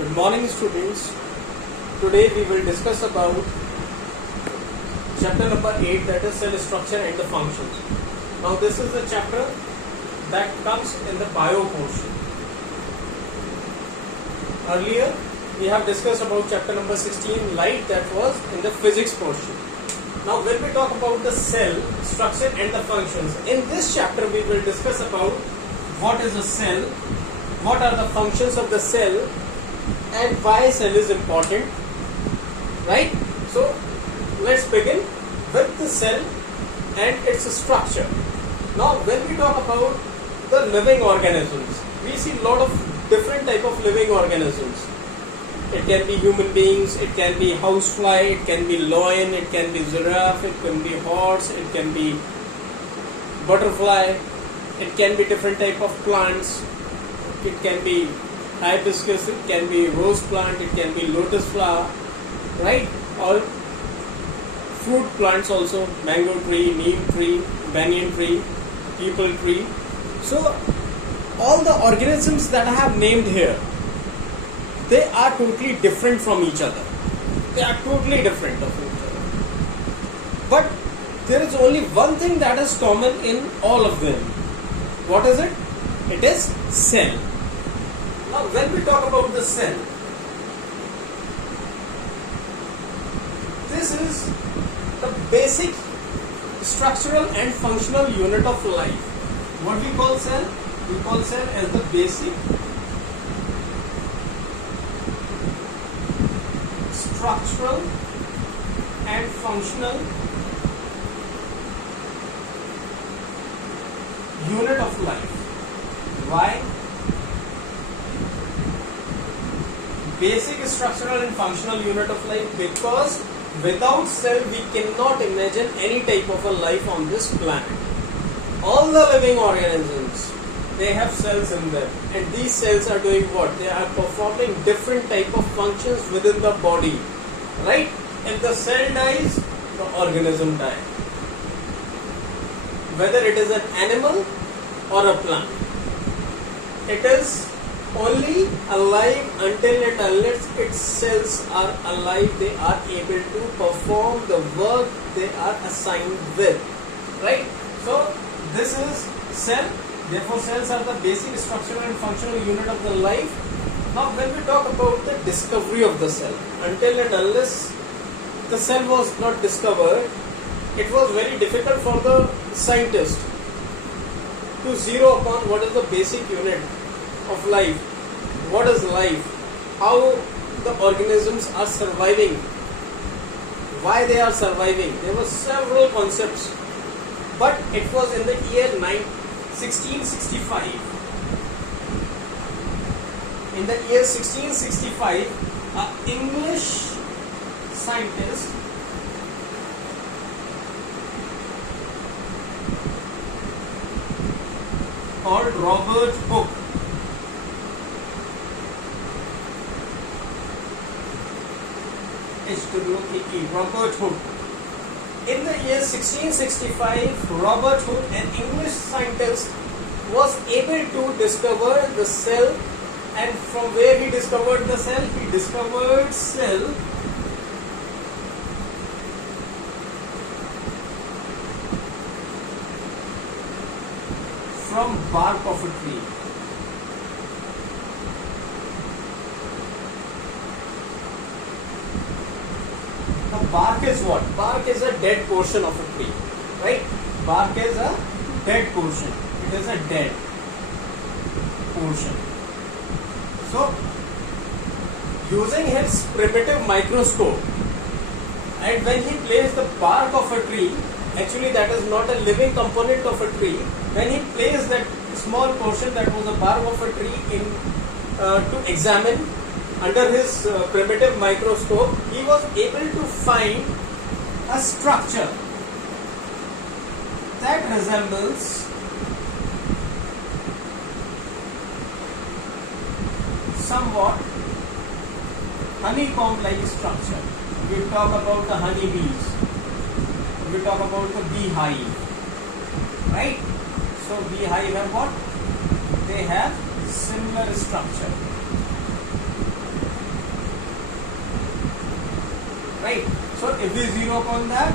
Good morning, students. Today we will discuss about chapter number 8, that is cell structure and the functions. Now this is the chapter that comes in the bio portion. Earlier we have discussed about chapter number 16, light, that was in the physics portion. Now when we talk about the cell structure and the functions, in this chapter we will discuss about what is a cell, what are the functions of the cell, and why cell is important, right? So let's begin with the cell and its structure. Now when we talk about the living organisms, we see a lot of different type of living organisms. It can be human beings, it can be housefly, it can be lion, it can be giraffe, it can be horse, it can be butterfly, it can be different type of plants, it can be hibiscus, it can be rose plant, it can be lotus flower, right? Or fruit plants also, mango tree, neem tree, banyan tree, peepal tree. So all the organisms that I have named here, they are totally different from each other. They are totally different of each other. But there is only one thing that is common in all of them. What is it? It is cell. Now when we talk about the cell, this is the basic structural and functional unit of life. What we call cell? We call cell as the basic structural and functional unit of life. Why? Basic structural and functional unit of life, because without cell we cannot imagine any type of a life on this planet. All the living organisms, they have cells in them, and these cells are doing what? They are performing different type of functions within the body, right? If the cell dies, the organism dies. Whether it is an animal or a plant, it is only alive until and unless its cells are alive, they are able to perform the work they are assigned with, right? So this is cell. Therefore cells are the basic structural and functional unit of the life. Now when we talk about the discovery of the cell, until and unless the cell was not discovered, it was very difficult for the scientist to zero upon what is the basic unit of life, what is life, how the organisms are surviving, why they are surviving. There were several concepts, but it was in the year 1665. In the year 1665, an English scientist called Robert Hooke Robert Hooke. In the year 1665, Robert Hooke, an English scientist, was able to discover the cell. And from where he discovered the cell? He discovered cell from bark of a tree. Now bark is what? Bark is a dead portion of a tree, right? Bark is a dead portion. It is a dead portion. So using his primitive microscope, and when he placed the bark of a tree, actually that is not a living component of a tree, when he placed that small portion that was the bark of a tree in to examine under his primitive microscope, he was able to find a structure that resembles somewhat honeycomb-like structure. We talk about the honeybees, we talk about the beehive, right? So beehive have what? They have similar structure. right? So if we zero upon that,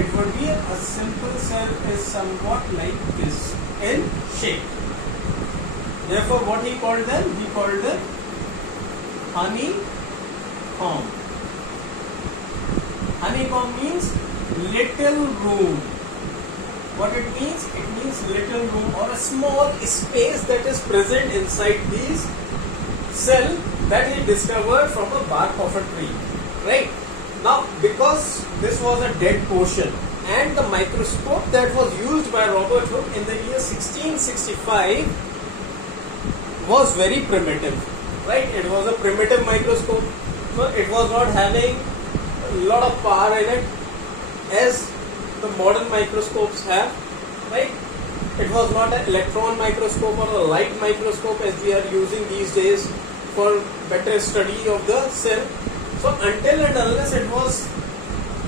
it would be a simple cell is somewhat like this in shape. Therefore, what he called them? He called them honeycomb. Honeycomb means little room. What it means? It means little room or a small space that is present inside these cell that he discovered from a bark of a tree. Right? Now, because this was a dead portion and the microscope that was used by Robert Hooke in the year 1665 was very primitive. Right? It was a primitive microscope. So it was not having a lot of power in it as the modern microscopes have, right? It was not an electron microscope or a light microscope as we are using these days for better study of the cell. So until and unless it was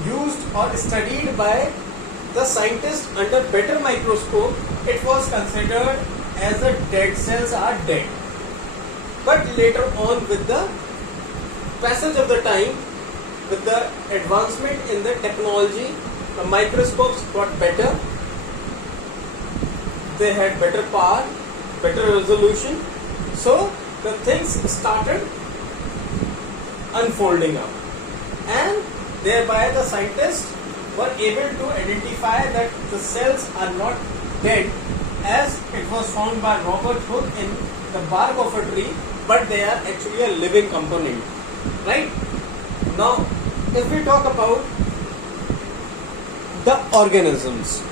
used or studied by the scientist under better microscope, it was considered as the dead cells are dead. But later on, with the passage of the time, with the advancement in the technology, the microscopes got better, they had better power, better resolution, so the things started unfolding up, and thereby the scientists were able to identify that the cells are not dead as it was found by Robert Hooke in the bark of a tree, but they are actually a living component, right? Now, if we talk about the organisms,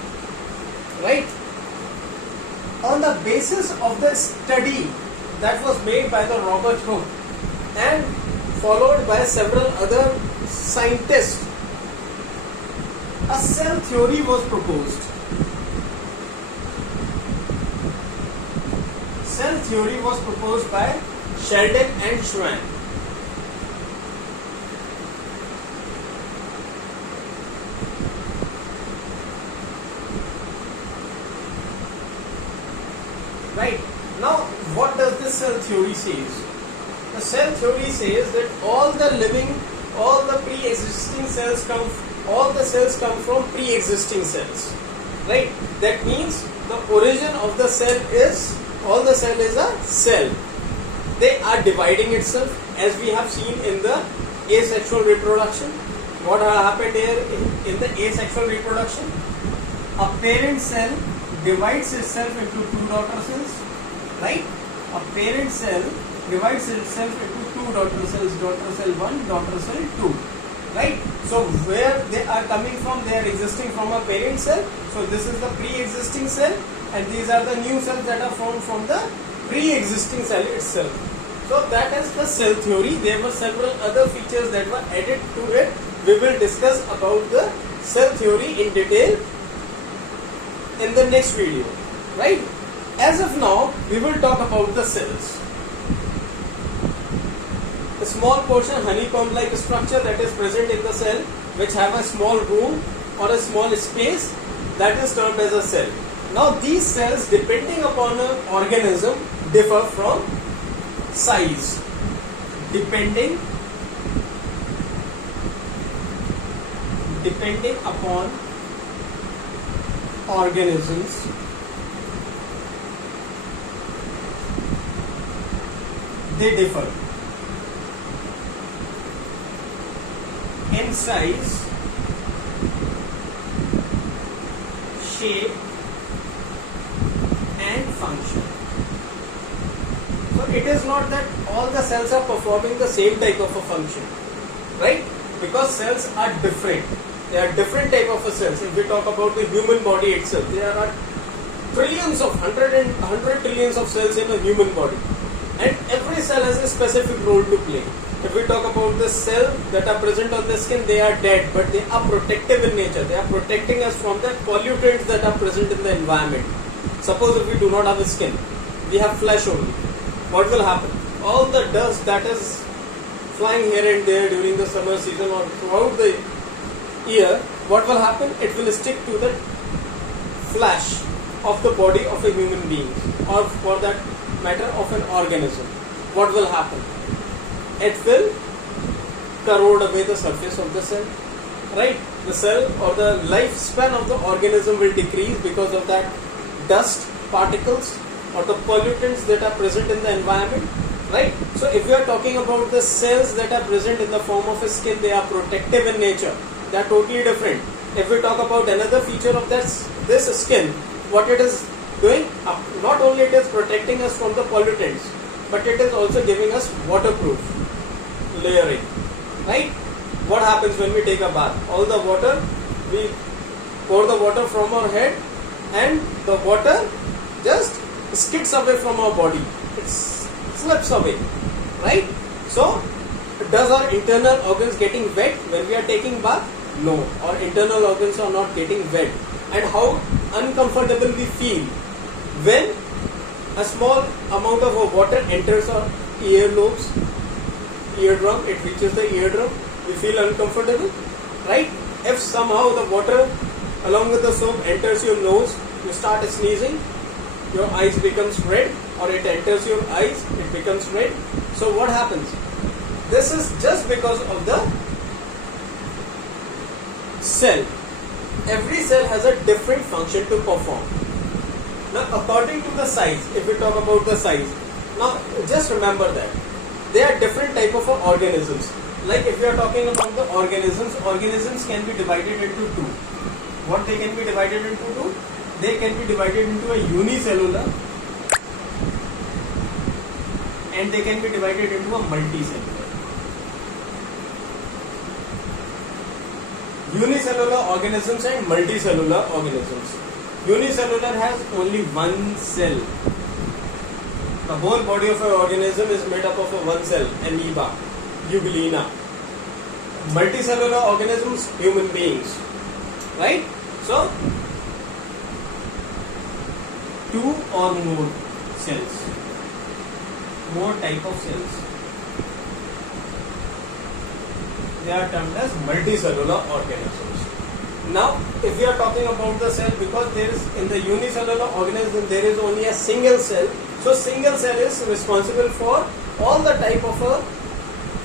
right? On the basis of the study that was made by the Robert Hooke and followed by several other scientists, a cell theory was proposed. Cell theory was proposed by Sheldon and Schwann. Right. Now, what does this cell theory says? The cell theory says that all the pre-existing cells all the cells come from pre-existing cells. Right. That means the origin of the cell is, all the cell is a cell. They are dividing itself as we have seen in the asexual reproduction. What happened here in the asexual reproduction? A parent cell divides itself into two daughter cells, right? A parent cell divides itself into two daughter cells, daughter cell 1, daughter cell 2, right? So where they are coming from, they are existing from a parent cell. So this is the pre-existing cell, and these are the new cells that are formed from the pre-existing cell itself. So that is the cell theory. There were several other features that were added to it. We will discuss about the cell theory in detail in the next video, right? As of now, we will talk about the cells. A small portion honeycomb-like structure that is present in the cell, which have a small room or a small space, that is termed as a cell. Now these cells, depending upon an organism, differ from size. Depending upon organisms, they differ in size, shape and function. So it is not that all the cells are performing the same type of a function, right? Because cells are different. There are different type of cells. If we talk about the human body itself, there are trillions of 100 trillions of cells in a human body, and every cell has a specific role to play. If we talk about the cell that are present on the skin, they are dead, but they are protective in nature. They are protecting us from the pollutants that are present in the environment. Suppose if we do not have a skin, we have flesh only. What will happen? All the dust that is flying here and there during the summer season or throughout the year, what will happen? It will stick to the flesh of the body of a human being, or for that matter of an organism. What will happen? It will corrode away the surface of the cell. right? The cell or the lifespan of the organism will decrease because of that dust particles or the pollutants that are present in the environment, right? So if we are talking about the cells that are present in the form of a skin, they are protective in nature. They are totally different. If we talk about another feature of this skin, what it is doing, not only it is protecting us from the pollutants, but it is also giving us waterproof layering, right? What happens when we take a bath? All the water, we pour the water from our head and the water just skids away from our body. It slips away, right? So, does our internal organs getting wet when we are taking bath? No, our internal organs are not getting wet. And how uncomfortable we feel when a small amount of water enters our earlobes, eardrum, it reaches the eardrum, we feel uncomfortable, right? If somehow the water along with the soap enters your nose, you start sneezing, your eyes becomes red, or it enters your eyes, it becomes red. So what happens? This is just because of the cell. Every cell has a different function to perform. Now according to the size, if we talk about the size, now just remember that there are different type of organisms. Like if we are talking about the organisms can be divided into two. What they can be divided into two? They can be divided into a unicellular and they can be divided into a multicellular. Unicellular organisms and multicellular organisms. Unicellular has only one cell. The whole body of an organism is made up of one cell, amoeba, euglena. Multicellular organisms, human beings, right? So, two or more cells, more type of cells. They are termed as multicellular organisms. Now, if we are talking about the cell, because there is in the unicellular organism there is only a single cell, so single cell is responsible for all the type of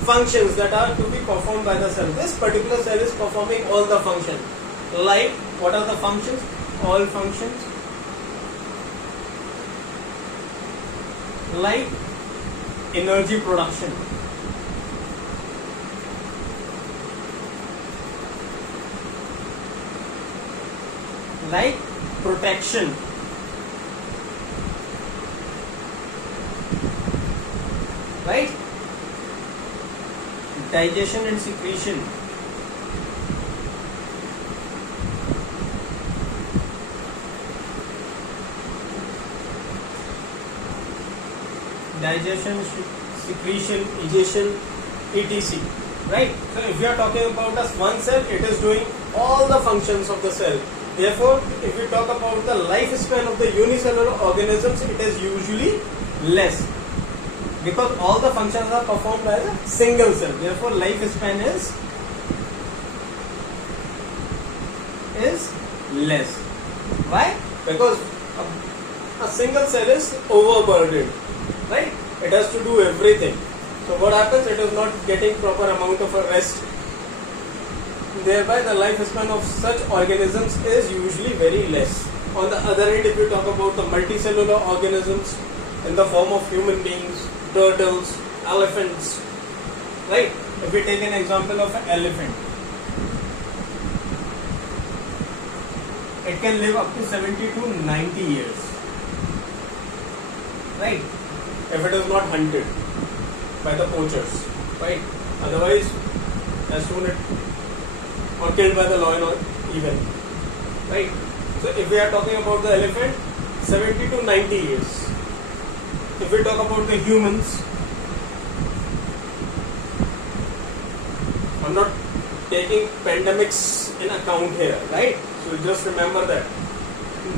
functions that are to be performed by the cell. This particular cell is performing all the functions. Like, what are the functions? All functions. Like energy production. Like protection. Right? Digestion and secretion. Digestion, secretion, egestion, etc. Right? So if we are talking about just one cell, it is doing all the functions of the cell. Therefore, if we talk about the lifespan of the unicellular organisms, it is usually less. Because all the functions are performed by a single cell. Therefore, lifespan is less. Why? Because a single cell is overburdened. Right? It has to do everything. So what happens? It is not getting proper amount of a rest. Thereby the lifespan of such organisms is usually very less. On the other hand, if you talk about the multicellular organisms in the form of human beings, turtles, elephants, right? If we take an example of an elephant, it can live up to 70 to 90 years, right? If it is not hunted by the poachers, right? Otherwise, as soon it or killed by the law and even, right? So if we are talking about the elephant, 70 to 90 years. If we talk about the humans, I'm not taking pandemics in account here, right? So just remember that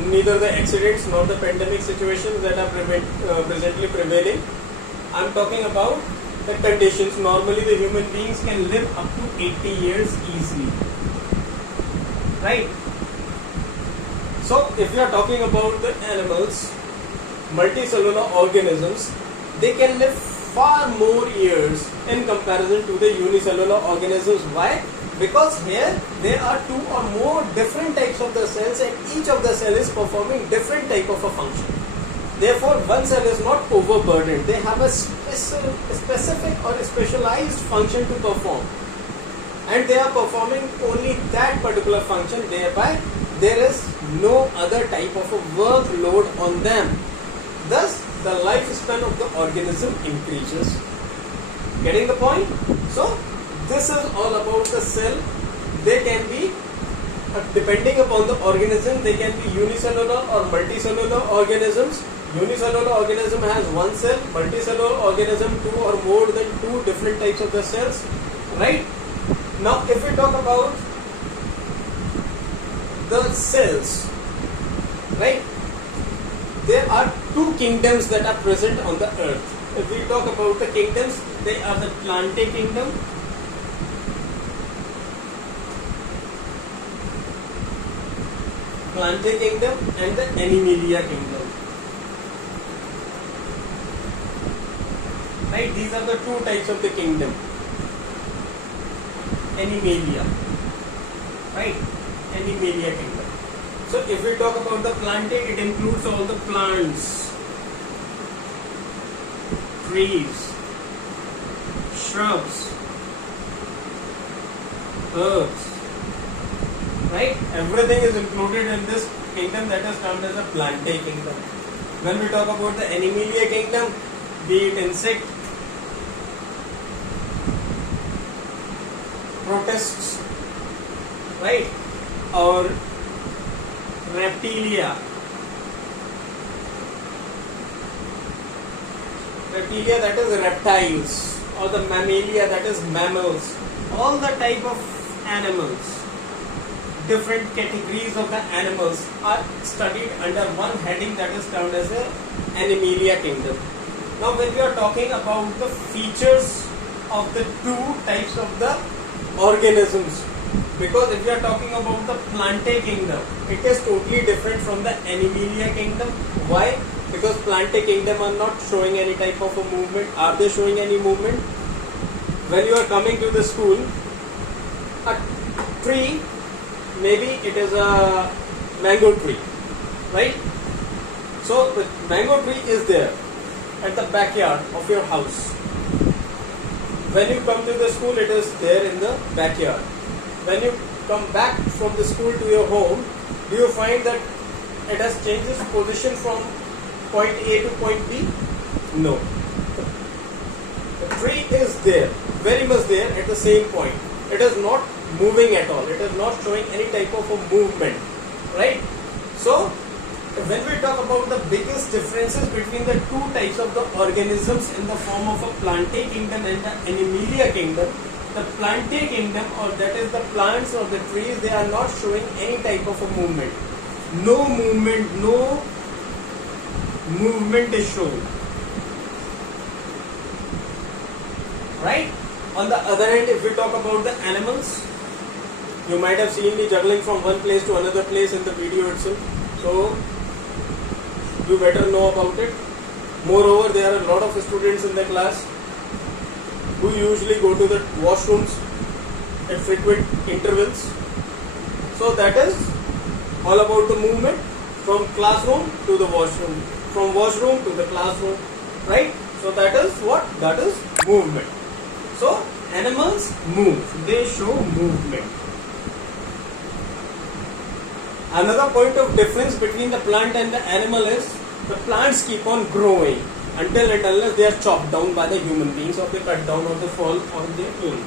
neither the accidents nor the pandemic situations that are presently prevailing. I'm talking about the conditions. Normally the human beings can live up to 80 years easily, right? So if we are talking about the animals, multicellular organisms, they can live far more years in comparison to the unicellular organisms. Why? Because here there are two or more different types of the cells and each of the cell is performing different type of a function. Therefore, one cell is not overburdened. They have a specific or a specialized function to perform. And they are performing only that particular function, thereby there is no other type of a workload on them. Thus, the lifespan of the organism increases. Getting the point? So, this is all about the cell. They can be, depending upon the organism, they can be unicellular or multicellular organisms. Unicellular organism has one cell, multicellular organism two or more than two different types of the cells, right? Now, if we talk about the cells, right? There are two kingdoms that are present on the earth. If we talk about the kingdoms, they are the Plantae kingdom, and the Animalia kingdom. Right? These are the two types of the kingdom. Animalia. Right? Animalia kingdom. So if we talk about the Plantae, it includes all the plants, trees, shrubs, herbs. Right? Everything is included in this kingdom that is termed as the Plantae kingdom. When we talk about the Animalia kingdom, be it insect, protists, right, or reptilia. Reptilia, that is reptiles, or the mammalia, that is mammals. All the type of animals, different categories of the animals are studied under one heading that is termed as the Animalia kingdom. Now, when we are talking about the features of the two types of the organisms, because if we are talking about the Plantae kingdom, it is totally different from the Animalia kingdom. Why? Because Plantae kingdom are not showing any type of a movement. Are they showing any movement? When you are coming to the school, a tree, maybe it is a mango tree, right? So the mango tree is there at the backyard of your house. When you come to the school, it is there in the backyard. When you come back from the school to your home, do you find that it has changed its position from point A to point B? No. The tree is there, very much there at the same point. It is not moving at all. It is not showing any type of a movement, right? So, when we talk about the biggest differences between the two types of the organisms in the form of a Plantae kingdom and the Animalia kingdom, the Plantae kingdom, or that is the plants or the trees, they are not showing any type of a movement. No movement is shown. Right? On the other hand, if we talk about the animals, you might have seen me juggling from one place to another place in the video itself. So, you better know about it. Moreover, there are a lot of students in the class who usually go to the washrooms at frequent intervals. So that is all about the movement from classroom to the washroom, from washroom to the classroom, right? So that is what? That is movement. So animals move, they show movement. Another point of difference between the plant and the animal is the plants keep on growing until and unless they are chopped down by the human beings or they cut down or they fall on their own.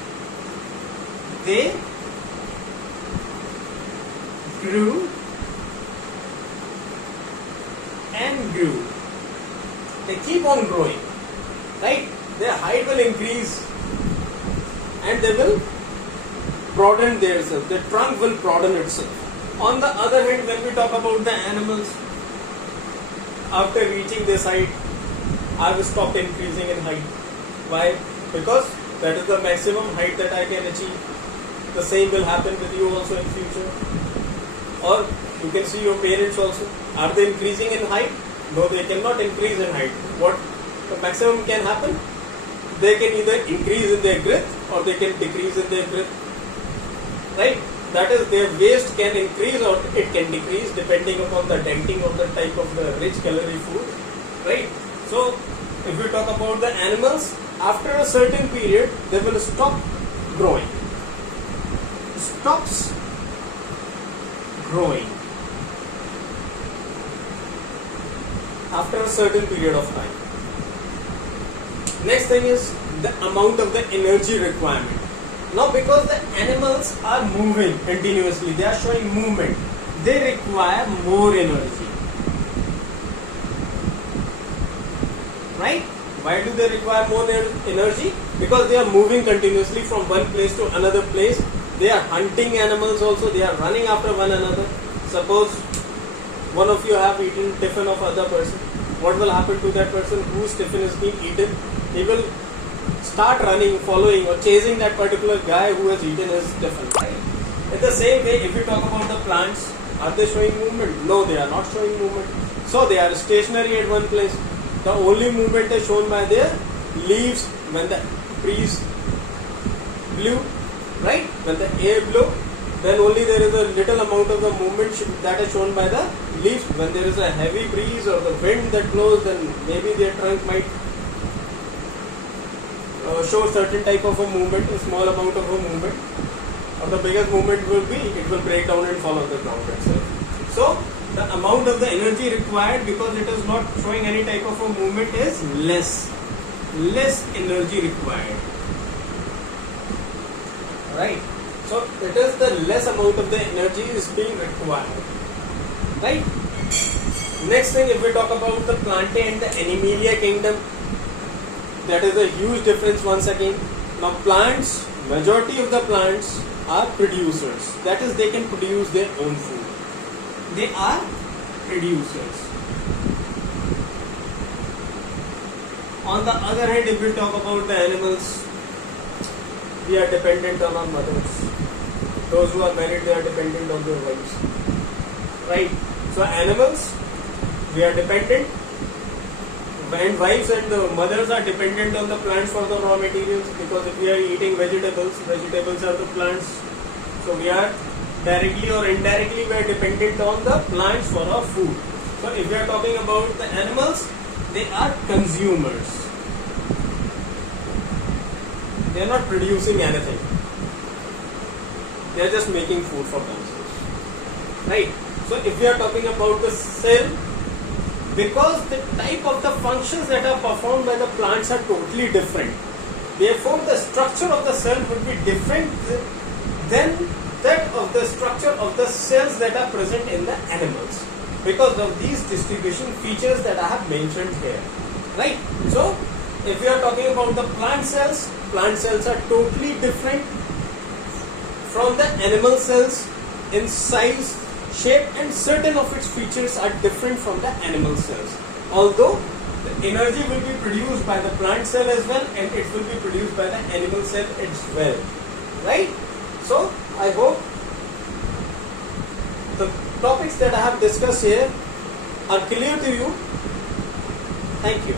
They grew and grew. They keep on growing, right? Their height will increase and they will broaden themselves. The trunk will broaden itself. On the other hand, when we talk about the animals, after reaching this height, I will stop increasing in height. Why? Because that is the maximum height that I can achieve. The same will happen with you also in future. Or you can see your parents also. Are they increasing in height? No, they cannot increase in height. What the maximum can happen? They can either increase in their girth or they can decrease in their girth. right? That is, their waste can increase or it can decrease depending upon the denting of the type of the rich calorie food, right? So if we talk about the animals, after a certain period they will stop growing, stops growing after a certain period of time. Next thing is the amount of the energy requirement. Now because the animals are moving continuously, they are showing movement, they require more energy, right? Why do they require more energy? Because they are moving continuously from one place to another place. They are hunting animals also, they are running after one another. Suppose one of you have eaten tiffin of other person, what will happen to that person whose tiffin is being eaten? He will start running, following or chasing that particular guy who has eaten his tiffin, right? In the same way, if we talk about the plants, are they showing movement? No, they are not showing movement. So they are stationary at one place. The only movement is shown by their leaves when the breeze blew, right? When the air blew, then only there is a little amount of the movement that is shown by the leaves. When there is a heavy breeze or the wind that blows, then maybe their trunk might show certain type of a movement, a small amount of a movement, or the biggest movement will be, it will break down and fall on the ground itself. So the amount of the energy required, because it is not showing any type of a movement, is less energy required, right? So it is the less amount of the energy is being required, right? Next thing, if we talk about the Plantae and the Animalia kingdom, that is a huge difference once again. Now plants, majority of the plants are producers, that is, they can produce their own food. They are producers. On the other hand, if we talk about the animals, we are dependent on our mothers. Those who are married, they are dependent on their wives, right? So animals, we are dependent, and wives and the mothers are dependent on the plants for the raw materials, because if we are eating vegetables are the plants. So we are directly or indirectly we are dependent on the plants for our food. So if we are talking about the animals, they are consumers. They are not producing anything. They are just making food for themselves, right? So if we are talking about the cell, because the type of the functions that are performed by the plants are totally different, therefore the structure of the cell would be different than that of the structure of the cells that are present in the animals, because of these distribution features that I have mentioned here, right? So if we are talking about the plant cells are totally different from the animal cells in size, shape, and certain of its features are different from the animal cells. Although the energy will be produced by the plant cell as well, and it will be produced by the animal cell as well, right? So I hope the topics that I have discussed here are clear to you. Thank you.